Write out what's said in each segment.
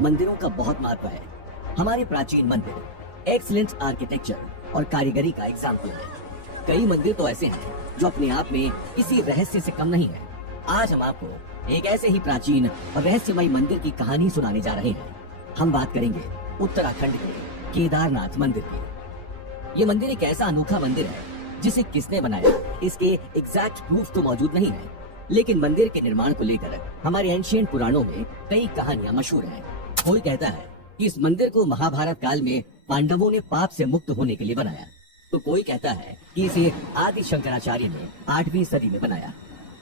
मंदिरों का बहुत महत्व है। हमारे प्राचीन मंदिर एक्सीलेंट आर्किटेक्चर और कारीगरी का एग्जाम्पल है। कई मंदिर तो ऐसे हैं जो अपने आप में किसी रहस्य से कम नहीं है। आज हम आपको एक ऐसे ही प्राचीन और रहस्यमय मंदिर की कहानी सुनाने जा रहे हैं। हम बात करेंगे उत्तराखंड के केदारनाथ मंदिर की। ये मंदिर एक ऐसा अनोखा मंदिर है जिसे किसने बनाया इसके एग्जैक्ट प्रूफ तो मौजूद नहीं है, लेकिन मंदिर के निर्माण को लेकर हमारे एंशिएंट पुराणों में कई कहानियां मशहूर हैं। कोई कहता है कि इस मंदिर को महाभारत काल में पांडवों ने पाप से मुक्त होने के लिए बनाया, तो कोई कहता है कि इसे आदि शंकराचार्य ने 8वीं सदी में बनाया।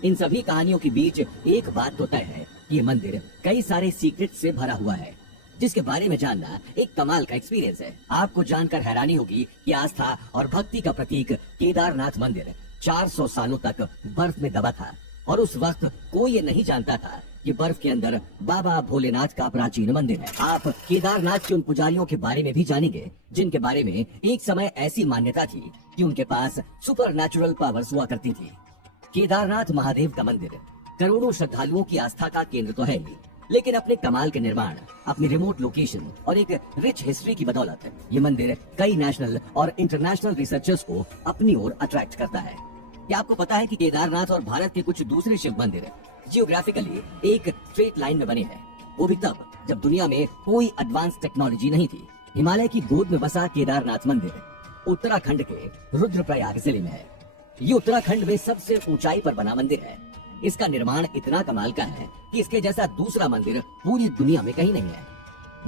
इन सभी कहानियों के बीच एक बात तो तय है कि ये मंदिर कई सारे सीक्रेट से भरा हुआ है, जिसके बारे में जानना एक कमाल का एक्सपीरियंस है। आपको जानकर हैरानी होगी कि आस्था और भक्ति का प्रतीक केदारनाथ मंदिर 400 सालों तक बर्फ में दबा था, और उस वक्त कोई ये नहीं जानता था कि बर्फ के अंदर बाबा भोलेनाथ का प्राचीन मंदिर है। आप केदारनाथ के उन पुजारियों के बारे में भी जानेंगे जिनके बारे में एक समय ऐसी मान्यता थी कि उनके पास सुपर नेचुरल पावर्स हुआ करती थी। केदारनाथ महादेव का मंदिर करोड़ों श्रद्धालुओं की आस्था का केंद्र तो है ही, लेकिन अपने कमाल के निर्माण, अपनी रिमोट लोकेशन और एक रिच हिस्ट्री की बदौलत ये मंदिर कई नेशनल और इंटरनेशनल रिसर्चर्स को अपनी ओर अट्रैक्ट करता है। क्या आपको पता है कि केदारनाथ और भारत के कुछ दूसरे शिव मंदिर जियोग्राफिकली एक स्ट्रेट लाइन में बने हैं, वो भी तब जब दुनिया में कोई एडवांस टेक्नोलॉजी नहीं थी। हिमालय की गोद में बसा केदारनाथ मंदिर उत्तराखंड के रुद्रप्रयाग जिले में है। ये उत्तराखंड में सबसे ऊंचाई पर बना मंदिर है। इसका निर्माण इतना कमाल का है कि इसके जैसा दूसरा मंदिर पूरी दुनिया में कहीं नहीं है।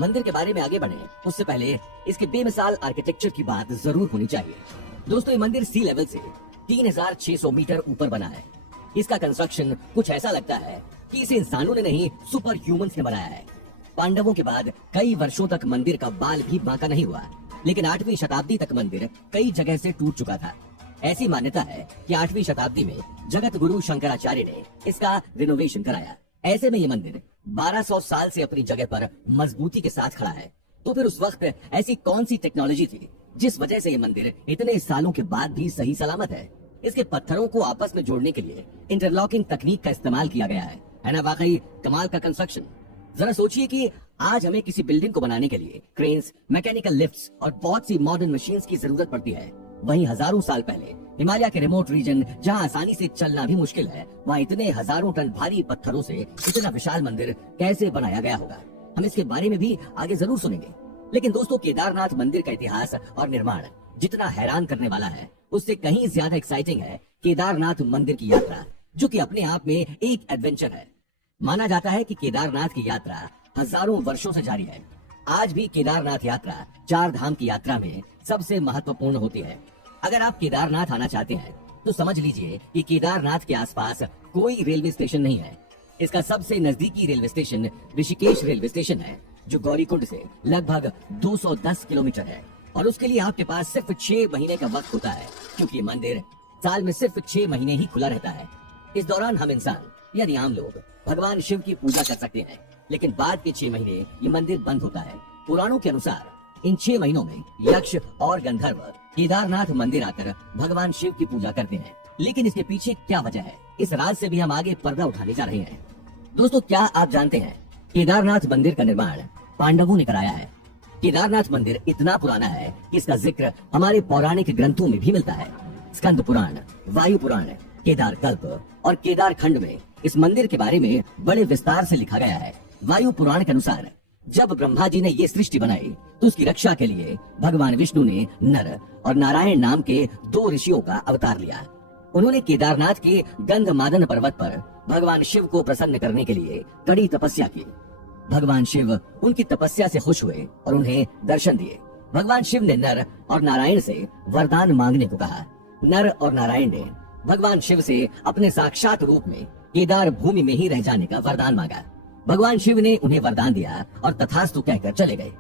मंदिर के बारे में आगे बढ़े उससे पहले इसके बेमिसाल आर्किटेक्चर की बात जरूर होनी चाहिए। दोस्तों, ये मंदिर सी लेवल से 3600 मीटर ऊपर बना है। इसका कंस्ट्रक्शन कुछ ऐसा लगता है कि इसे इंसानों ने नहीं, सुपर ह्यूमंस ने बनाया है। पांडवों के बाद कई वर्षों तक मंदिर का बाल भी बांका नहीं हुआ, लेकिन 8वीं शताब्दी तक मंदिर कई जगह से टूट चुका था। ऐसी मान्यता है कि 8वीं शताब्दी में जगत गुरु शंकराचार्य ने इसका रिनोवेशन कराया। ऐसे में ये मंदिर 1200 साल से अपनी जगह पर मजबूती के साथ खड़ा है। तो फिर उस वक्त ऐसी कौन सी टेक्नोलॉजी थी जिस वजह से ये मंदिर इतने सालों के बाद भी सही सलामत है? इसके पत्थरों को आपस में जोड़ने के लिए इंटरलॉकिंग तकनीक का इस्तेमाल किया गया है ना? वाकई कमाल का कंस्ट्रक्शन। जरा सोचिए कि आज हमें किसी बिल्डिंग को बनाने के लिए क्रेन्स, मैकेनिकल लिफ्ट्स और बहुत सी मॉडर्न मशीन्स की जरूरत पड़ती है। वहीं हजारों साल पहले हिमालय के रिमोट रीजन, जहां आसानी से चलना भी मुश्किल है, वहां इतने हजारों टन भारी पत्थरों से इतना विशाल मंदिर कैसे बनाया गया होगा? हम इसके बारे में भी आगे जरूर सुनेंगे। लेकिन दोस्तों, केदारनाथ मंदिर का इतिहास और निर्माण जितना हैरान करने वाला है, उससे कहीं ज्यादा एक्साइटिंग है केदारनाथ मंदिर की यात्रा, जो कि अपने आप में एक एडवेंचर है। माना जाता है कि केदारनाथ की यात्रा हजारों वर्षों से जारी है। आज भी केदारनाथ यात्रा 4 धाम की यात्रा में सबसे महत्वपूर्ण होती है। अगर आप केदारनाथ आना चाहते हैं तो समझ लीजिए कि केदारनाथ के आसपास कोई रेलवे स्टेशन नहीं है। इसका सबसे नजदीकी railway station Rishikesh railway station है, जो गौरीकुंड से लगभग 210 किलोमीटर है, और उसके लिए आपके पास सिर्फ 6 महीने का वक्त होता है, क्योंकि ये मंदिर साल में सिर्फ 6 महीने ही खुला रहता है। इस दौरान हम इंसान यानी आम लोग भगवान शिव की पूजा कर सकते हैं, लेकिन बाद के 6 महीने ये मंदिर बंद होता है। पुराणों के अनुसार इन 6 महीनों में यक्ष और गंधर्व केदारनाथ मंदिर आकर भगवान शिव की पूजा करते हैं। लेकिन इसके पीछे क्या वजह है, इस राज से भी हम आगे पर्दा उठाने जा रहे हैं। दोस्तों, क्या आप जानते हैं केदारनाथ मंदिर का निर्माण पांडवों ने कराया है? केदारनाथ मंदिर इतना पुराना है कि इसका जिक्र हमारे पौराणिक ग्रंथों में भी मिलता है। स्कंद पुराण, वायु पुराण, केदार कल्प और केदार खंड में इस मंदिर के बारे में बड़े विस्तार से लिखा गया है। वायु पुराण के अनुसार जब ब्रह्मा जी ने ये सृष्टि बनाई तो उसकी रक्षा के लिए भगवान विष्णु ने नर और नारायण नाम के 2 ऋषियों का अवतार लिया। उन्होंने केदारनाथ के गंधमादन पर्वत पर भगवान शिव को प्रसन्न करने के लिए कड़ी तपस्या की। भगवान शिव उनकी तपस्या से खुश हुए और उन्हें दर्शन दिए। भगवान शिव ने नर और नारायण से वरदान मांगने को कहा। नर और नारायण ने भगवान शिव से अपने साक्षात रूप में केदार भूमि में ही रह जाने का वरदान मांगा। भगवान शिव ने उन्हें वरदान दिया और तथास्तु कहकर चले गए।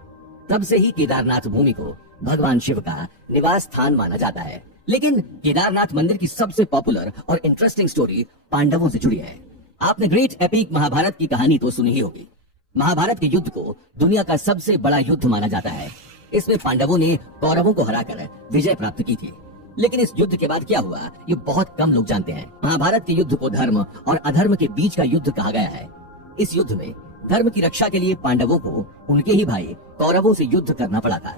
तब से ही केदारनाथ भूमि को भगवान शिव का निवास स्थान माना जाता है। लेकिन केदारनाथ मंदिर की सबसे पॉपुलर और इंटरेस्टिंग स्टोरी पांडवों से जुड़ी है। आपने ग्रेट एपिक महाभारत की कहानी तो सुनी ही होगी। महाभारत के युद्ध को दुनिया का सबसे बड़ा युद्ध माना जाता है। इसमें पांडवों ने कौरवों को हराकर विजय प्राप्त की थी। लेकिन इस युद्ध के बाद क्या हुआ, ये बहुत कम लोग जानते हैं। महाभारत के युद्ध को धर्म और अधर्म के बीच का युद्ध कहा गया है। इस युद्ध में धर्म की रक्षा के लिए पांडवों को उनके ही भाई कौरवों से युद्ध करना पड़ा था।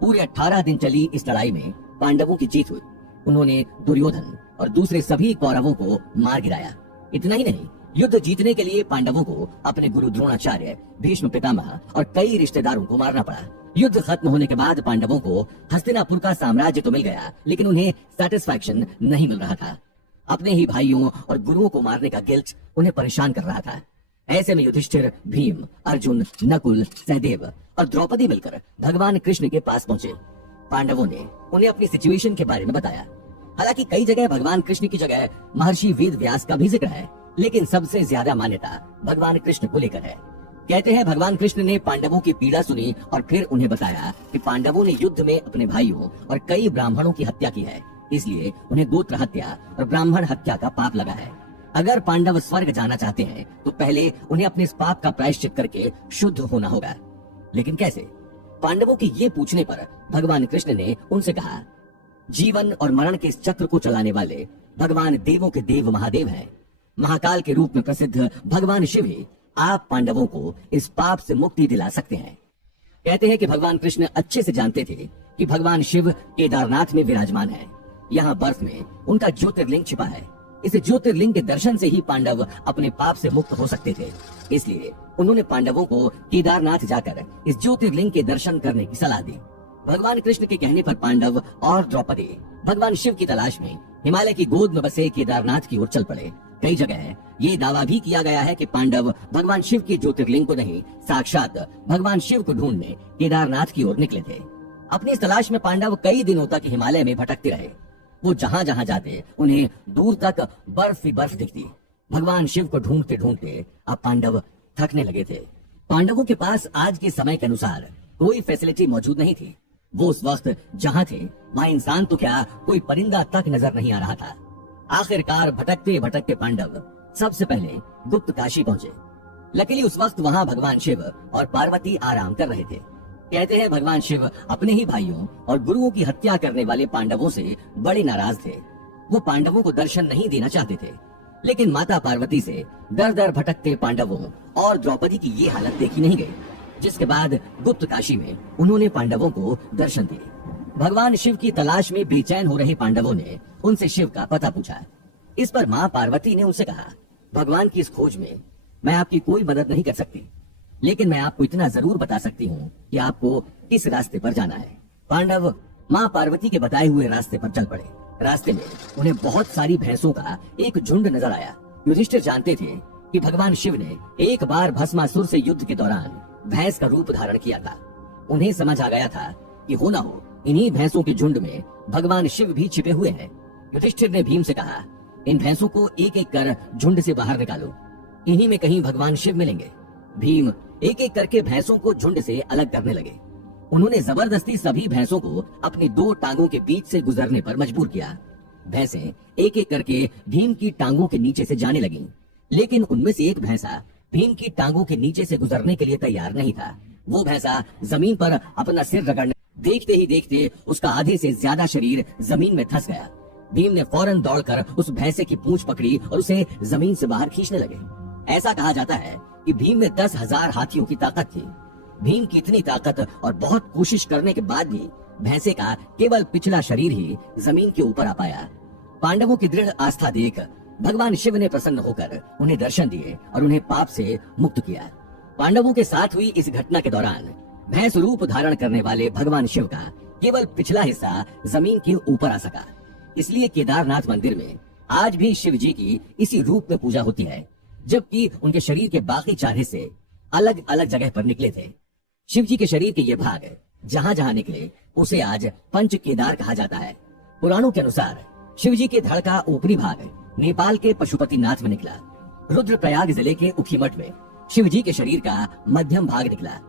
पूरे 18 दिन चली इस लड़ाई में पांडवों की जीत हुई। उन्होंने दुर्योधन और दूसरे सभी कौरवों को मार गिराया। इतना ही नहीं, युद्ध जीतने के लिए पांडवों को अपने गुरु द्रोणाचार्य, भीष्म पितामह और कई रिश्तेदारों को मारना पड़ा। युद्ध खत्म होने के बाद पांडवों को हस्तिनापुर का साम्राज्य तो मिल गया, लेकिन उन्हें सेटिस्फैक्शन नहीं मिल रहा था। अपने ही भाइयों और गुरुओं को मारने का गिल्ट उन्हें परेशान कर रहा था। ऐसे में युधिष्ठिर, भीम, अर्जुन, नकुल, सहदेव और द्रौपदी मिलकर भगवान कृष्ण के पास पहुंचे। पांडवों ने उन्हें अपनी सिचुएशन के बारे में बताया। हालांकि कई जगह भगवान कृष्ण की जगह महर्षि वेद व्यास का भी जिक्र है, लेकिन सबसे ज्यादा मान्यता भगवान कृष्ण को लेकर है। कहते हैं भगवान कृष्ण ने पांडवों की पीड़ा सुनी और फिर उन्हें बताया कि पांडवों ने युद्ध में अपने भाइयों और कई ब्राह्मणों की हत्या की है, इसलिए उन्हें गोत्र हत्या और ब्राह्मण हत्या का पाप लगा है। अगर पांडव स्वर्ग जाना चाहते हैं तो पहले उन्हें अपने इस पाप का प्रायश्चित करके शुद्ध होना होगा। लेकिन कैसे? पांडवों के ये पूछने पर भगवान कृष्ण ने उनसे कहा, जीवन और मरण के इस चक्र को चलाने वाले भगवान देवों के देव महादेव हैं। महाकाल के रूप में प्रसिद्ध भगवान शिव ही आप पांडवों को इस पाप से मुक्ति दिला सकते हैं। कहते हैं कि भगवान कृष्ण अच्छे से जानते थे कि भगवान शिव केदारनाथ में विराजमान है। यहाँ बर्फ में उनका ज्योतिर्लिंग छिपा है। इस ज्योतिर्लिंग के दर्शन से ही पांडव अपने पाप से मुक्त हो सकते थे। इसलिए उन्होंने पांडवों को केदारनाथ जाकर इस ज्योतिर्लिंग के दर्शन करने की सलाह दी। भगवान कृष्ण के कहने पर पांडव और द्रौपदी भगवान शिव की तलाश में हिमालय की गोद में बसे केदारनाथ की ओर चल पड़े। कई जगह ये दावा भी किया गया है कि पांडव भगवान शिव के ज्योतिर्लिंग को नहीं, साक्षात भगवान शिव को ढूंढने केदारनाथ की ओर निकले थे। अपनी इस तलाश में पांडव कई दिनों तक हिमालय में भटकते रहे। वो जहां जहां जाते उन्हें दूर तक बर्फ ही बर्फ दिखती। भगवान शिव को ढूंढते ढूंढते अब पांडव थकने लगे थे। पांडवों के पास आज के समय के अनुसार कोई फैसिलिटी मौजूद नहीं थी। वो उस वक्त जहां थे वहां इंसान तो क्या, कोई परिंदा तक नजर नहीं आ रहा था। आखिरकार भटकते भटकते पांडव सबसे पहले गुप्त काशी पहुंचे। लकीली उस वक्त वहां भगवान शिव और पार्वती आराम कर रहे थे। कहते हैं भगवान शिव अपने ही भाइयों और गुरुओं की हत्या करने वाले पांडवों से बड़े नाराज थे। वो पांडवों को दर्शन नहीं देना चाहते थे, लेकिन माता पार्वती से दर दर भटकते पांडवों और द्रौपदी की ये हालत देखी नहीं गई, जिसके बाद गुप्त काशी में उन्होंने पांडवों को दर्शन दिए। भगवान शिव की तलाश में बेचैन हो रहे पांडवों ने उनसे शिव का पता पूछा। इस पर माँ पार्वती ने उनसे कहा, भगवान की इस खोज में मैं आपकी कोई मदद नहीं कर सकती, लेकिन मैं आपको इतना जरूर बता सकती हूँ कि आपको किस रास्ते पर जाना है। पांडव माँ पार्वती के बताए हुए रास्ते पर चल पड़े। रास्ते में उन्हें बहुत सारी भैंसों का एक झुंड नजर आया। युधिष्ठिर जानते थे कि भगवान शिव ने एक बार भस्मासुर से युद्ध के दौरान भैंस का रूप धारण किया था। उन्हें समझ आ गया था कि हो ना हो इन्हीं भैंसों के झुंड में भगवान शिव भी छिपे हुए हैं। युधिष्ठिर ने भीम से कहा, इन भैंसों को एक एक कर झुंड से बाहर निकालो, इन्हीं में कहीं भगवान शिव मिलेंगे। भीम एक एक करके भैंसों को झुंड से अलग करने लगे। उन्होंने जबरदस्ती सभी भैंसों को अपनी दो टांगों के बीच से गुजरने पर मजबूर किया। भैंसें एक एक करके भीम की टांगों के नीचे से जाने लगीं, लेकिन उनमें से एक भैंसा भीम की टांगों के नीचे से गुजरने के लिए तैयार नहीं था। वो भैंसा जमीन पर अपना सिर रगड़ने, देखते ही देखते उसका आधे से ज्यादा शरीर जमीन में धंस गया। भीम ने फौरन दौड़कर उस भैंसे की पूंछ पकड़ी और उसे जमीन से बाहर खींचने लगे। ऐसा कहा जाता है कि भीम में 10,000 हाथियों की ताकत थी। भीम की इतनी ताकत और बहुत कोशिश करने के बाद भी भैंसे का केवल पिछला शरीर ही जमीन के ऊपर आ पाया। पांडवों की दृढ़ आस्था देख भगवान शिव ने प्रसन्न होकर उन्हें दर्शन दिए और उन्हें पाप से मुक्त किया। पांडवों के साथ हुई इस घटना के दौरान भैंस रूप धारण करने वाले भगवान शिव का केवल पिछला हिस्सा जमीन के ऊपर आ सका। इसलिए केदारनाथ मंदिर में आज भी शिव जी की इसी रूप में पूजा होती है, जबकि उनके शरीर के बाकी 4 हिस्से अलग अलग जगह पर निकले थे। शिव जी के शरीर के ये भाग जहां जहां निकले उसे आज पंच केदार कहा जाता है। पुराणों के अनुसार शिव जी के धड़ का ऊपरी भाग नेपाल के पशुपतिनाथ में निकला। रुद्रप्रयाग जिले के उखीमठ में शिव जी के शरीर का मध्यम भाग निकला।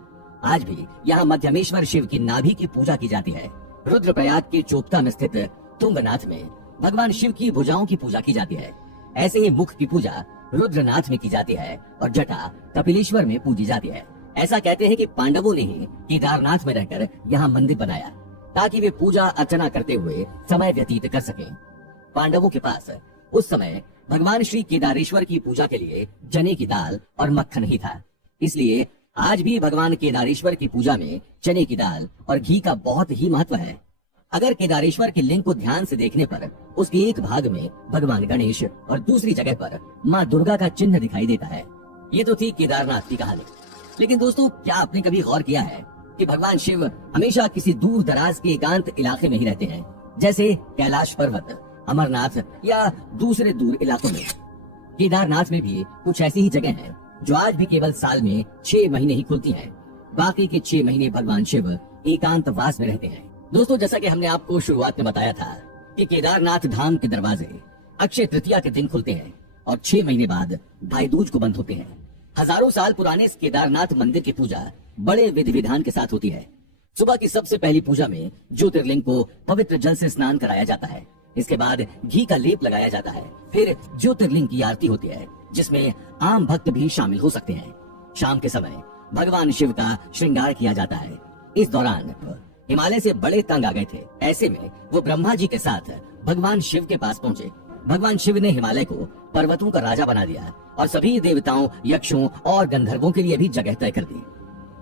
आज भी यहाँ मध्यमेश्वर शिव की नाभि की पूजा की जाती है। रुद्रप्रयाग के चोपता में स्थित तुंगनाथ में भगवान शिव की भुजाओं की पूजा की जाती है। ऐसे ही मुख की पूजा रुद्रनाथ में की जाती है और जटा कपिलेश्वर में पूजी जाती है। ऐसा कहते हैं कि पांडवों ने ही केदारनाथ में रहकर यहाँ मंदिर बनाया ताकि वे पूजा अर्चना करते हुए समय व्यतीत कर सकें। पांडवों के पास उस समय भगवान श्री केदारेश्वर की पूजा के लिए चने की दाल और मक्खन ही था। इसलिए आज भी भगवान केदारेश्वर की पूजा में चने की दाल और घी का बहुत ही महत्व है। अगर केदारेश्वर के लिंग को ध्यान से देखने पर उसके एक भाग में भगवान गणेश और दूसरी जगह पर माँ दुर्गा का चिन्ह दिखाई देता है। ये तो थी केदारनाथ की कहानी। लेकिन दोस्तों, क्या आपने कभी गौर किया है कि भगवान शिव हमेशा किसी दूर दराज के एकांत इलाके में ही रहते हैं, जैसे कैलाश पर्वत, अमरनाथ या दूसरे दूर इलाकों में। केदारनाथ में भी कुछ ऐसी ही जगह हैं जो आज भी केवल साल में 6 महीने ही खुलती हैं। बाकी के 6 महीने भगवान शिव एकांतवास में रहते हैं। दोस्तों, जैसा कि हमने आपको शुरुआत में बताया था कि केदारनाथ धाम के दरवाजे अक्षय तृतीया के दिन खुलते हैं और 6 महीने बाद भाई दूज को बंद होते हैं। हजारों साल पुराने इस केदारनाथ मंदिर की पूजा बड़े विधि विधान के साथ होती है। सुबह की सबसे पहली पूजा में ज्योतिर्लिंग को पवित्र जल से स्नान कराया जाता है। इसके बाद घी का लेप लगाया जाता है। फिर ज्योतिर्लिंग की आरती होती है, जिसमें आम भक्त भी शामिल हो सकते हैं। शाम के समय भगवान शिव का श्रृंगार किया जाता है। इस दौरान हिमालय से बड़े तंग आ गए थे। ऐसे में वो ब्रह्मा जी के साथ भगवान शिव के पास पहुंचे। भगवान शिव ने हिमालय को पर्वतों का राजा बना दिया और सभी देवताओं, यक्षों और गंधर्वों के लिए भी जगह तय कर दी।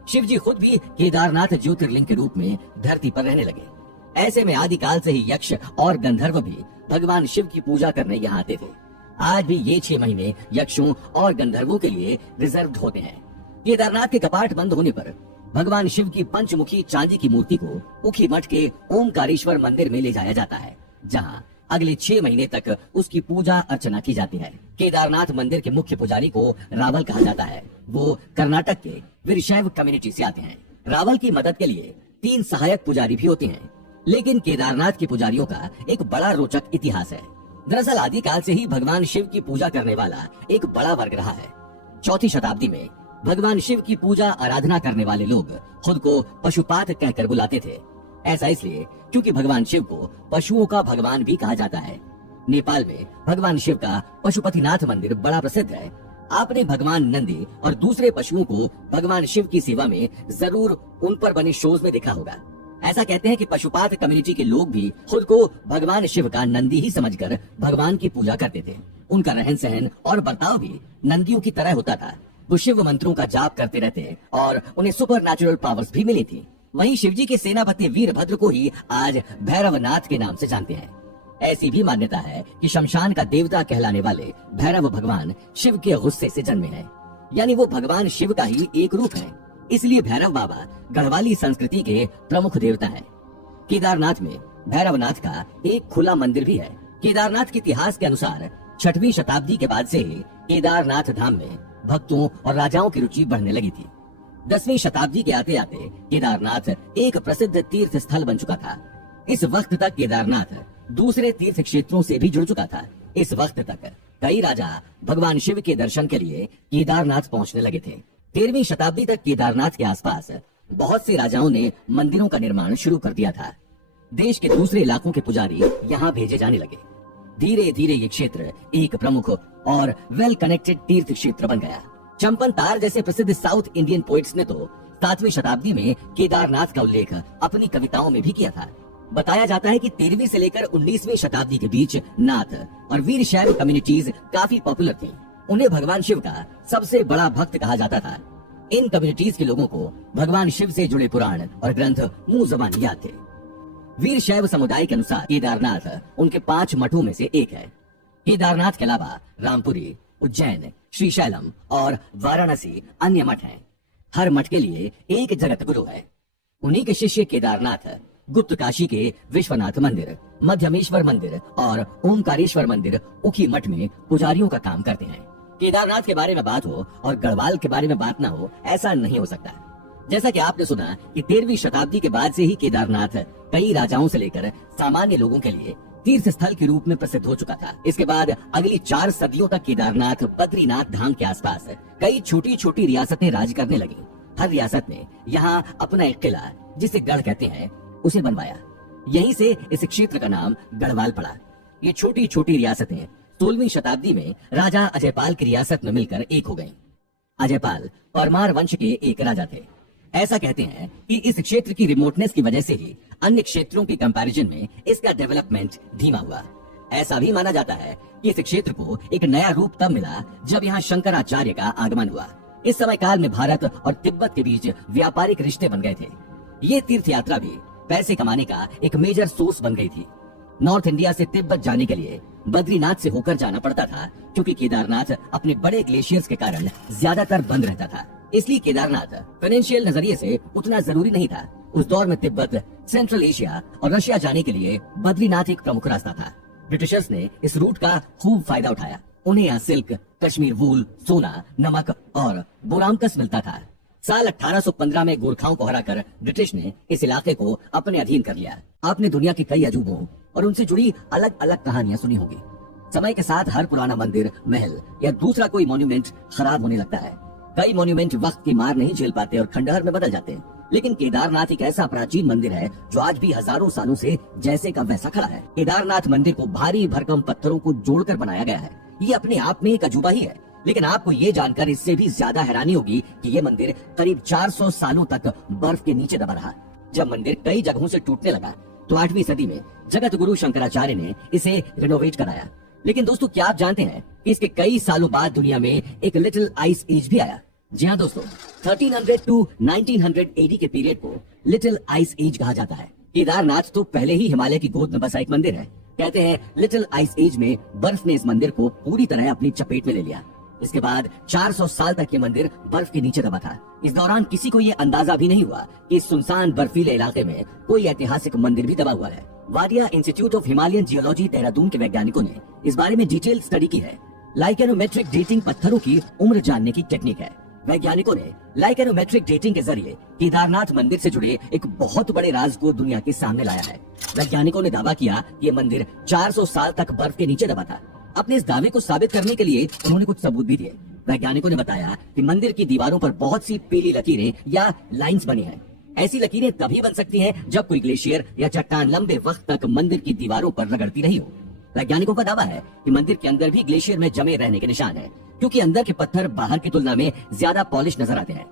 शिव जी खुद भी केदारनाथ ज्योतिर्लिंग के रूप में धरती पर रहने लगे। ऐसे में आदिकाल से ही यक्ष और गंधर्व भी भगवान शिव की पूजा करने यहाँ आते थे। आज भी ये 6 महीने यक्षों और गंधर्वों के लिए रिजर्व होते हैं। केदारनाथ के कपाट बंद होने पर भगवान शिव की पंचमुखी चांदी की मूर्ति को उखी मठ के ओमकारेश्वर मंदिर में ले जाया जाता है, जहाँ अगले 6 महीने तक उसकी पूजा अर्चना की जाती है। केदारनाथ मंदिर के मुख्य पुजारी को रावल कहा जाता है। वो कर्नाटक के वीरशैव कम्युनिटी से आते हैं। रावल की मदद के लिए 3 सहायक पुजारी भी होते हैं। लेकिन केदारनाथ के पुजारियों का एक बड़ा रोचक इतिहास है। दरअसल आदिकाल से ही भगवान शिव की पूजा करने वाला एक बड़ा वर्ग रहा है। 4वीं शताब्दी में भगवान शिव की पूजा आराधना करने वाले लोग खुद को पशुपात कहकर बुलाते थे। ऐसा इसलिए क्योंकि भगवान शिव को पशुओं का भगवान भी कहा जाता है। नेपाल में भगवान शिव का पशुपतिनाथ मंदिर बड़ा प्रसिद्ध है। आपने भगवान नंदी और दूसरे पशुओं को भगवान शिव की सेवा में जरूर उन पर बने शोज में देखा होगा। ऐसा कहते हैं कि पशुपात कम्युनिटी के लोग भी खुद को भगवान शिव का नंदी ही समझकर भगवान की पूजा करते थे। उनका रहन सहन और बर्ताव भी नंदियों की तरह होता था। वो शिव मंत्रों का जाप करते रहते और उन्हें सुपर नेचुरल पावर्स भी मिली थी। वहीं शिवजी के सेनापति वीरभद्र को ही आज भैरवनाथ के नाम से जानते हैं। ऐसी भी मान्यता है कि शमशान का देवता कहलाने वाले भैरव भगवान शिव के गुस्से से जन्मे हैं, यानी वो भगवान शिव का ही एक रूप है। इसलिए भैरव बाबा गढ़वाली संस्कृति के प्रमुख देवता है। केदारनाथ में भैरवनाथ का एक खुला मंदिर भी है। केदारनाथ के इतिहास के अनुसार 6वीं शताब्दी के बाद से ही केदारनाथ धाम में भक्तों और राजाओं की रुचि बढ़ने लगी थी। 10वीं शताब्दी के आते आते केदारनाथ एक प्रसिद्ध तीर्थ स्थल बन चुका था। इस वक्त तक केदारनाथ दूसरे तीर्थ क्षेत्रों से भी जुड़ चुका था। इस वक्त तक कई राजा भगवान शिव के दर्शन के लिए केदारनाथ पहुंचने लगे थे। 13वीं शताब्दी तक केदारनाथ के आसपास बहुत से राजाओं ने मंदिरों का निर्माण शुरू कर दिया था। देश के दूसरे इलाकों के पुजारी यहाँ भेजे जाने लगे। धीरे धीरे ये क्षेत्र एक प्रमुख और वेल कनेक्टेड तीर्थ क्षेत्र बन गया। चंपन तार जैसे प्रसिद्ध साउथ इंडियन पोइट्स ने तो 7वीं शताब्दी में केदारनाथ का उल्लेख अपनी कविताओं में भी किया था। बताया जाता है कि 13वीं से लेकर 19वीं शताब्दी के बीच नाथ और वीरशैव कम्युनिटीज काफी पॉपुलर थी। उन्हें भगवान शिव का सबसे बड़ा भक्त कहा जाता था। इन कम्युनिटीज के लोगों को भगवान शिव से जुड़े पुराण और ग्रंथ मुंह जबानी याद थे। वीरशैव समुदाय के अनुसार केदारनाथ उनके 5 मठों में से एक है। केदारनाथ के अलावा रामपुरी, उज्जैन, श्रीशैलम और वाराणसी अन्य मठ हैं। हर मठ के लिए एक जगत गुरु है। उन्हीं के शिष्य केदारनाथ गुप्त काशी के विश्वनाथ मंदिर, मध्यमेश्वर मंदिर और ओमकारेश्वर मंदिर उखी मठ में पुजारियों का काम करते हैं। केदारनाथ के बारे में बात हो और गढ़वाल के बारे में बात ना हो, ऐसा नहीं हो सकता। जैसा कि आपने सुना कि 13वीं शताब्दी के बाद से ही केदारनाथ कई राजाओं से लेकर सामान्य लोगों के लिए तीर्थ स्थल के रूप में प्रसिद्ध हो चुका था। इसके बाद अगली 4 सदियों तक केदारनाथ बद्रीनाथ धाम के आसपास कई छोटी छोटी रियासतें राज करने लगी। हर रियासत ने यहाँ अपना एक किला, जिसे गढ़ कहते हैं, उसे बनवाया। यहीं से इस क्षेत्र का नाम गढ़वाल पड़ा। ये छोटी छोटी रियासतें 16वीं शताब्दी में राजा अजयपाल की रियासत में मिलकर एक हो गईं। अजयपाल परमार वंश के एक राजा थे। ऐसा कहते हैं कि इस क्षेत्र की रिमोटनेस की वजह से ही अन्य क्षेत्रों के कंपैरिजन में इसका डेवलपमेंट धीमा हुआ। ऐसा भी माना जाता है कि इस क्षेत्र को एक नया रूप तब मिला जब यहाँ शंकराचार्य का आगमन हुआ। इस समय काल में भारत और तिब्बत के बीच व्यापारिक रिश्ते बन गए थे। ये तीर्थ यात्रा भी पैसे कमाने का एक मेजर सोर्स बन गई थी। नॉर्थ इंडिया से तिब्बत जाने के लिए बद्रीनाथ से होकर जाना पड़ता था, क्योंकि केदारनाथ अपने बड़े ग्लेशियर्स के कारण ज्यादातर बंद रहता था। इसलिए केदारनाथ फाइनेंशियल नजरिए से उतना जरूरी नहीं था। उस दौर में तिब्बत, सेंट्रल एशिया और रशिया जाने के लिए बद्रीनाथ एक प्रमुख रास्ता था। ब्रिटिशर्स ने इस रूट का खूब फायदा उठाया। उन्हें यहाँ सिल्क, कश्मीर वूल, सोना, नमक और बोरामकस मिलता था। साल 1815 में गोरखाओं को हराकर ब्रिटिश ने इस इलाके को अपने अधीन कर लिया। आपने दुनिया के कई अजूबों और उनसे जुड़ी अलग अलग कहानियां सुनी होगी। समय के साथ हर पुराना मंदिर, महल या दूसरा कोई मॉन्यूमेंट खराब होने लगता है। कई मॉन्यूमेंट वक्त की मार नहीं झेल पाते और खंडहर में बदल जाते हैं। लेकिन केदारनाथ एक ऐसा प्राचीन मंदिर है जो आज भी हजारों सालों से जैसे का वैसा खड़ा है। केदारनाथ मंदिर को भारी भरकम पत्थरों को जोड़कर बनाया गया है। ये अपने आप में एक अजूबा ही है। लेकिन आपको ये जानकर इससे भी ज्यादा हैरानी होगी कि ये मंदिर करीब 400 सालों तक बर्फ के नीचे दबा रहा। जब मंदिर कई जगहों से टूटने लगा तो 8वीं सदी में जगत गुरु शंकराचार्य ने इसे रिनोवेट कराया। लेकिन दोस्तों, क्या आप जानते हैं कि इसके कई सालों बाद दुनिया में एक लिटिल आइस एज भी आया? जी हाँ दोस्तों, 1300 टू 1900 AD के पीरियड को लिटिल आइस एज कहा जाता है। केदारनाथ तो पहले ही हिमालय की गोद में बसा एक मंदिर है। कहते हैं लिटिल आइस एज में बर्फ ने इस मंदिर को पूरी तरह अपनी चपेट में ले लिया। इसके बाद 400 साल तक ये मंदिर बर्फ के नीचे दबा था। इस दौरान किसी को ये अंदाजा भी नहीं हुआ कि इस सुनसान बर्फीले इलाके में कोई ऐतिहासिक मंदिर भी दबा हुआ है। Wadia institute of Himalayan geology Dehradun के वैज्ञानिकों ने इस बारे में डिटेल स्टडी की है। लाइकेनोमेट्रिक डेटिंग पत्थरों की उम्र जानने की टेक्निक है। वैज्ञानिकों ने लाइकेनोमेट्रिक डेटिंग के जरिए केदारनाथ मंदिर से जुड़े एक बहुत बड़े राज को दुनिया के सामने लाया है। वैज्ञानिकों ने दावा किया कि ये मंदिर 400 साल तक बर्फ के नीचे दबा था। अपने इस दावे को साबित करने के लिए उन्होंने कुछ सबूत भी दिए। वैज्ञानिकों ने बताया कि मंदिर की दीवारों पर बहुत सी पीली लकीरें या लाइंस बनी हैं। ऐसी लकीरें तभी बन सकती हैं जब कोई ग्लेशियर या चट्टान लंबे वक्त तक मंदिर की दीवारों पर रगड़ती रही हो। वैज्ञानिकों का दावा है कि मंदिर के अंदर भी ग्लेशियर में जमे रहने के निशान है, क्योंकि अंदर के पत्थर बाहर की तुलना में ज्यादा पॉलिश नजर आते हैं।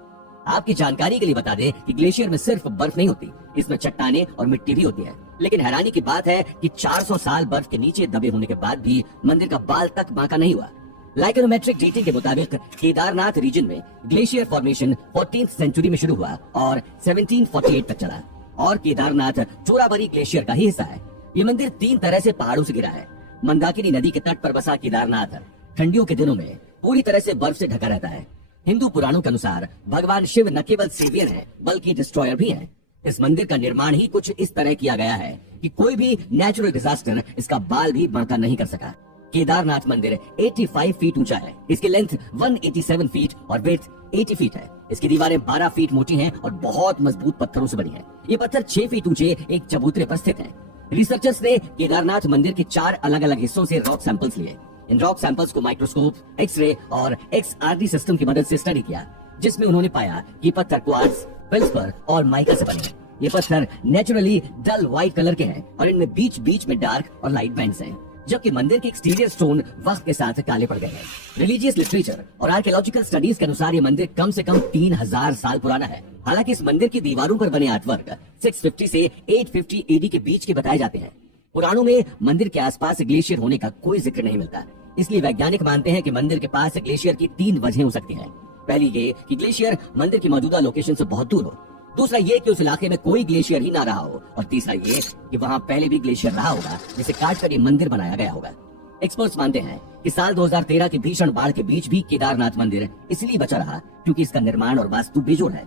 आपकी जानकारी के लिए बता दें कि ग्लेशियर में सिर्फ बर्फ नहीं होती, इसमें चट्टानें और मिट्टी भी होती है। लेकिन हैरानी की बात है कि 400 साल बर्फ के नीचे दबे होने के बाद भी मंदिर का बाल तक बांका नहीं हुआ। लाइकेनोमेट्रिक डेटिंग के मुताबिक केदारनाथ रीजन में ग्लेशियर फॉर्मेशन 14th सेंचुरी में शुरू हुआ और 1748 तक चला, और केदारनाथ चोराबरी ग्लेशियर का ही हिस्सा है। ये मंदिर 3 तरह से पहाड़ों से गिरा है। मंदाकिनी नदी के तट पर बसा केदारनाथ ठंडियों के दिनों में पूरी तरह से बर्फ से ढका रहता है। हिंदू पुराणों के अनुसार भगवान शिव न केवल सेवियर है बल्कि डिस्ट्रॉयर भी है। इस मंदिर का निर्माण ही कुछ इस तरह किया गया है कि कोई भी नेचुरल डिजास्टर इसका बाल भी बांका नहीं कर सका। केदारनाथ मंदिर 85 फीट ऊंचा है। इसकी लेंथ 187 फीट और विड्थ 80 फीट है। इसकी दीवारें 12 फीट मोटी हैं और बहुत मजबूत पत्थरों से बनी है। ये पत्थर 6 फीट ऊंचे एक चबूतरे पर स्थित है। रिसर्चर्स ने केदारनाथ मंदिर के 4 अलग अलग हिस्सों से रॉक सैंपल्स लिए। इन रॉक सैंपल्स को माइक्रोस्कोप, एक्सरे और XRD सिस्टम की मदद से स्टडी किया, जिसमें उन्होंने पाया कि पत्थर क्वार्ट्ज, फेल्सपर और माइका से बने हैं। ये पत्थर नेचुरली डल व्हाइट कलर के हैं और इनमें बीच बीच में डार्क और लाइट बैंड्स हैं, जबकि मंदिर के एक्सटीरियर स्टोन वक्त के साथ काले पड़ गए हैं। रिलीजियस लिटरेचर और आर्कियोलॉजिकल स्टडीज के अनुसार ये मंदिर कम से कम 3000 साल पुराना है। हालांकि इस मंदिर की दीवारों पर बने आर्टवर्क 650 से 850 AD के बीच के बताए जाते हैं। पुराणों में मंदिर के आसपास ग्लेशियर होने का कोई जिक्र नहीं मिलता। इसलिए वैज्ञानिक मानते हैं कि मंदिर के पास ग्लेशियर की 3 वजहें हो सकती हैं। पहली ये कि ग्लेशियर मंदिर की मौजूदा लोकेशन से बहुत दूर हो। दूसरा ये कि उस इलाके में कोई ग्लेशियर ही ना रहा हो। और तीसरा ये कि वहाँ पहले भी ग्लेशियर रहा होगा, जिसे काट कर ये मंदिर बनाया गया होगा। एक्सपर्ट्स मानते हैं कि साल 2013 की भीषण बाढ़ के बीच भी केदारनाथ मंदिर इसलिए बचा रहा क्योंकि इसका निर्माण और वास्तु बेजोड़ है।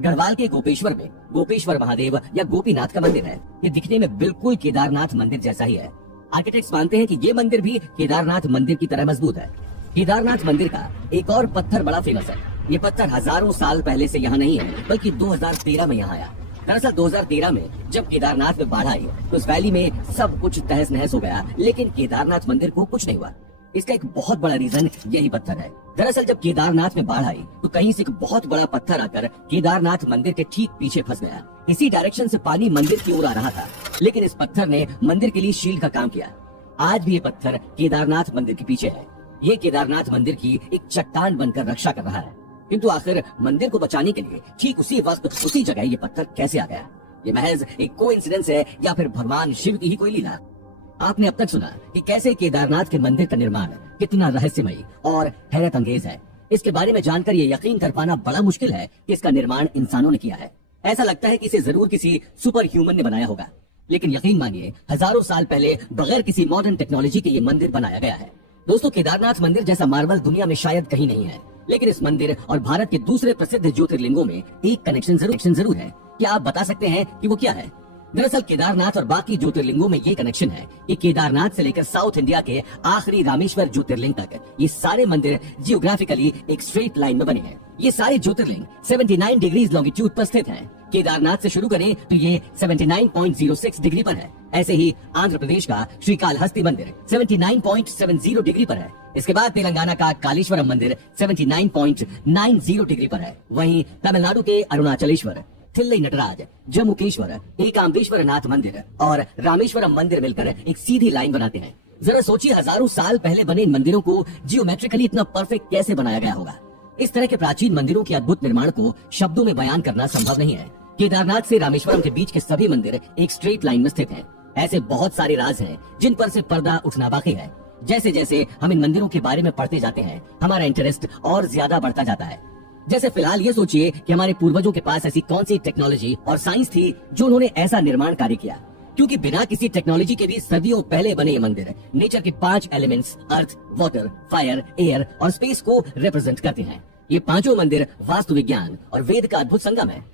गढ़वाल के गोपेश्वर में गोपेश्वर महादेव या गोपीनाथ का मंदिर है। ये दिखने में बिल्कुल केदारनाथ मंदिर जैसा ही है। आर्किटेक्ट्स मानते हैं कि ये मंदिर भी केदारनाथ मंदिर की तरह मजबूत है। केदारनाथ मंदिर का एक और पत्थर बड़ा फेमस है। ये पत्थर हजारों साल पहले से यहाँ नहीं है, बल्कि 2013 में यहाँ आया। दरअसल 2013 में जब केदारनाथ में बाढ़ आई तो उस वैली में सब कुछ तहस नहस हो गया, लेकिन केदारनाथ मंदिर को कुछ नहीं हुआ। इसका एक बहुत बड़ा रीजन यही पत्थर है। दरअसल जब केदारनाथ में बाढ़ आई तो कहीं से एक बहुत बड़ा पत्थर आकर केदारनाथ मंदिर के ठीक पीछे फंस गया। इसी डायरेक्शन से पानी मंदिर की ओर आ रहा था, लेकिन इस पत्थर ने मंदिर के लिए शील्ड का काम किया। आज भी ये पत्थर केदारनाथ मंदिर के पीछे है। ये केदारनाथ मंदिर की एक चट्टान बनकर रक्षा कर रहा है। किंतु आखिर मंदिर को बचाने के लिए ठीक उसी वक्त उसी जगह ये पत्थर कैसे आ गया? ये महज एक कोइंसिडेंस है या फिर भगवान शिव की ही कोई लीला? आपने अब तक सुना कि कैसे केदारनाथ के मंदिर का निर्माण कितना रहस्यमयी और हैरत अंगेज है। इसके बारे में जानकर ये यकीन कर पाना बड़ा मुश्किल है कि इसका निर्माण इंसानों ने किया है। ऐसा लगता है कि इसे जरूर किसी सुपर ह्यूमन ने बनाया होगा, लेकिन यकीन मानिए हजारों साल पहले बगैर किसी मॉडर्न टेक्नोलॉजी के ये मंदिर बनाया गया है। दोस्तों, केदारनाथ मंदिर जैसा मार्बल दुनिया में शायद कहीं नहीं है, लेकिन इस मंदिर और भारत के दूसरे प्रसिद्ध ज्योतिर्लिंगों में एक कनेक्शन जरूर है। क्या आप बता सकते हैं कि वो क्या है? दरअसल केदारनाथ और बाकी ज्योतिर्लिंगों में ये कनेक्शन है कि केदारनाथ से लेकर साउथ इंडिया के आखिरी रामेश्वर ज्योतिर्लिंग तक ये सारे मंदिर जियोग्राफिकली एक स्ट्रेट लाइन में बने हैं। ये सारे ज्योतिर्लिंग 79 डिग्रीज लॉन्गिट्यूड पर स्थित हैं। केदारनाथ से शुरू करें तो ये 79.06 डिग्री पर है। ऐसे ही आंध्र प्रदेश का श्रीकालहस्ती मंदिर 79.70 डिग्री पर है। इसके बाद तेलंगाना का कालेश्वरम मंदिर 79.90 डिग्री पर है। वहीं तमिलनाडु के अरुणाचलेश्वर, थिल्लई नटराज, जम्मूकेश्वर, एकाम्बेश्वर नाथ मंदिर और रामेश्वरम मंदिर मिलकर एक सीधी लाइन बनाते हैं। जरा सोचिए, हजारों साल पहले बने इन मंदिरों को जियोमेट्रिकली इतना परफेक्ट कैसे बनाया गया होगा। इस तरह के प्राचीन मंदिरों के अद्भुत निर्माण को शब्दों में बयान करना संभव नहीं है। केदारनाथ से रामेश्वरम के बीच के सभी मंदिर एक स्ट्रेट लाइन में स्थित हैं। ऐसे बहुत सारे राज हैं जिन पर से पर्दा उठना बाकी है। जैसे जैसे हम इन मंदिरों के बारे में पढ़ते जाते हैं, हमारा इंटरेस्ट और ज्यादा बढ़ता जाता है। जैसे फिलहाल ये सोचिए कि हमारे पूर्वजों के पास ऐसी कौन सी टेक्नोलॉजी और साइंस थी जो उन्होंने ऐसा निर्माण कार्य किया, क्योंकि बिना किसी टेक्नोलॉजी के भी सदियों पहले बने ये मंदिर नेचर के 5 elements earth, water, fire, air और स्पेस को रिप्रेजेंट करते हैं। ये पांचों मंदिर वास्तु विज्ञान और वेद का अद्भुत संगम है।